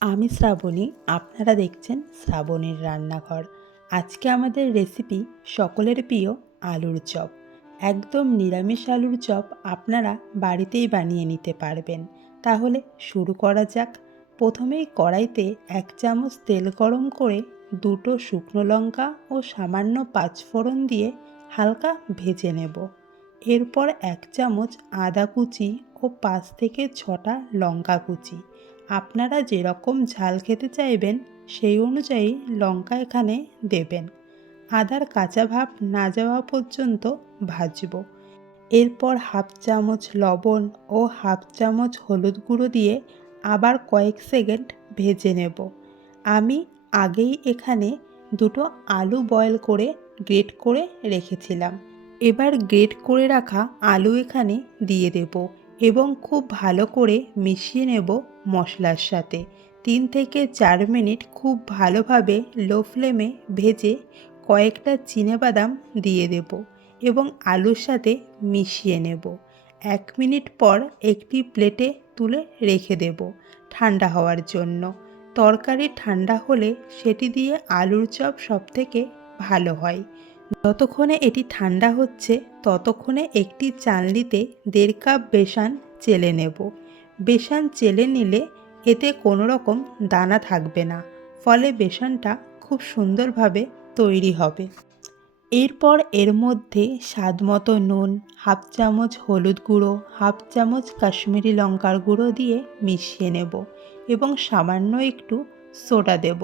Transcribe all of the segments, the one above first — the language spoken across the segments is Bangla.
আমি শ্রাবণী, আপনারা দেখছেন শ্রাবণীর রান্নাঘর। আজকে আমাদের রেসিপি সকলের প্রিয় আলুর চপ। একদম নিরামিষ আলুর চপ আপনারা বাড়িতেই বানিয়ে নিতে পারবেন। তাহলে শুরু করা যাক। প্রথমেই কড়াইতে এক চামচ তেল গরম করে দুটো শুকনো লঙ্কা ও সামান্য পাঁচফোড়ন দিয়ে হালকা ভেজে নেব। এরপর এক চামচ আদা কুচি ও পাঁচ থেকে ছটা লঙ্কা কুচি। আপনারা যেরকম ঝাল খেতে চাইবেন, সেই অনুযায়ী লঙ্কা এখানে দেবেন। আদার কাঁচা ভাব না যাওয়া পর্যন্ত ভাজব। এরপর হাফ চামচ লবণ ও হাফ চামচ হলুদ গুঁড়ো দিয়ে আবার কয়েক সেকেন্ড ভেজে নেব। আমি আগেই এখানে দুটো আলু বয়েল করে গ্রেট করে রেখেছিলাম। এবার গ্রেট করে রাখা আলু এখানে দিয়ে দেব। এবং খুব ভালো করে মিশিয়ে নেব মশলার সাথে। তিন থেকে চার মিনিট খুব ভালোভাবে লো ফ্লেমে ভেজে কয়েকটা বাদাম দিয়ে দেব এবং আলুর সাথে মিশিয়ে নেব। এক মিনিট পর একটি প্লেটে তুলে রেখে দেব ঠান্ডা হওয়ার জন্য। তরকারি ঠান্ডা হলে সেটি দিয়ে আলুর চপ সবথেকে ভালো হয়। যতক্ষণে এটি ঠান্ডা হচ্ছে, ততক্ষণে একটি চালনিতে দেড় কাপ বেসান চেলে নেব। বেসান চেলে নিলে এতে কোনো রকম দানা থাকবে না, ফলে বেসনটা খুব সুন্দরভাবে তৈরি হবে। এরপর এর মধ্যে স্বাদ মতো নুন, হাফ চামচ হলুদ গুঁড়ো, হাফ চামচ কাশ্মীরি লঙ্কার গুঁড়ো দিয়ে মিশিয়ে নেব এবং সামান্য একটু সোডা দেব।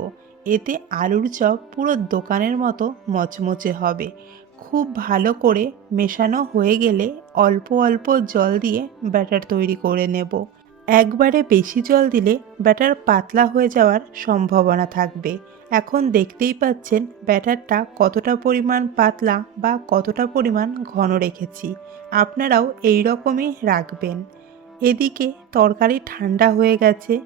এতে আলুর চপ পুরো দোকানের মতো মচমচে হবে। খুব ভালো করে মেশানো হয়ে গেলে অল্প অল্প জল দিয়ে ব্যাটার তৈরি করে নেব। একবারে বেশি জল দিলে ব্যাটার পাতলা হয়ে যাওয়ার সম্ভাবনা থাকবে। এখন দেখতেই পাচ্ছেন ব্যাটারটা কতটা পরিমাণ পাতলা বা কতটা পরিমাণ ঘন রেখেছি। আপনারাও এই রকমই রাখবেন। এদিকে তরকারি ঠান্ডা হয়ে গেছে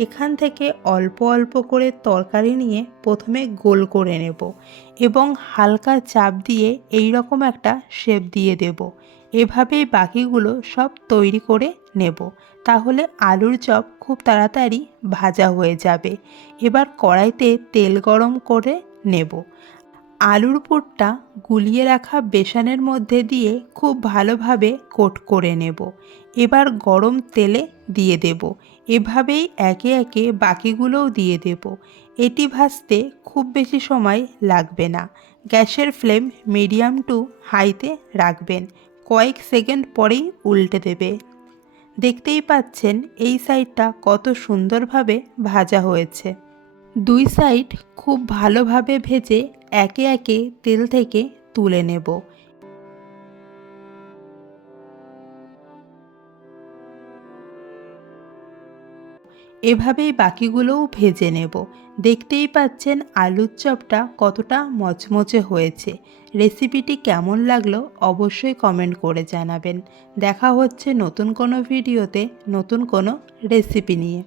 এখান থেকে অল্প অল্প করে তরকারি নিয়ে প্রথমে গোল করে নেব এবং হালকা চাপ দিয়ে এই রকম একটা শেপ দিয়ে দেব। এভাবেই বাকিগুলো সব তৈরি করে নেব। তাহলে আলুর চপ খুব তাড়াতাড়ি ভাজা হয়ে যাবে। এবার কড়াইতে তেল গরম করে নেব। আলুর পুরটা গুলিয়ে রাখা বেসনের মধ্যে দিয়ে খুব ভালোভাবে কোট করে নেব। এবার গরম তেলে দিয়ে দেব। এভাবেই একে একে বাকিগুলোও দিয়ে দেব। এটি ভাজতে খুব বেশি সময় লাগবে না। গ্যাসের ফ্লেম মিডিয়াম টু হাইতে রাখবেন। কয়েক সেকেন্ড পরেই উল্টে দেবে। দেখতেই পাচ্ছেন এই সাইডটা কত সুন্দরভাবে ভাজা হয়েছে। দুই সাইড খুব ভালোভাবে ভেজে একে একে তেল থেকে তুলে নেব। এভাবেই বাকিগুলোও ভেজে নেব। দেখতেই পাচ্ছেন আলুর চপটা কতটা মচমচে হয়েছে। রেসিপিটি কেমন লাগল অবশ্যই কমেন্ট করে জানাবেন। দেখা হচ্ছে নতুন কোনো ভিডিওতে নতুন কোনো রেসিপি নিয়ে।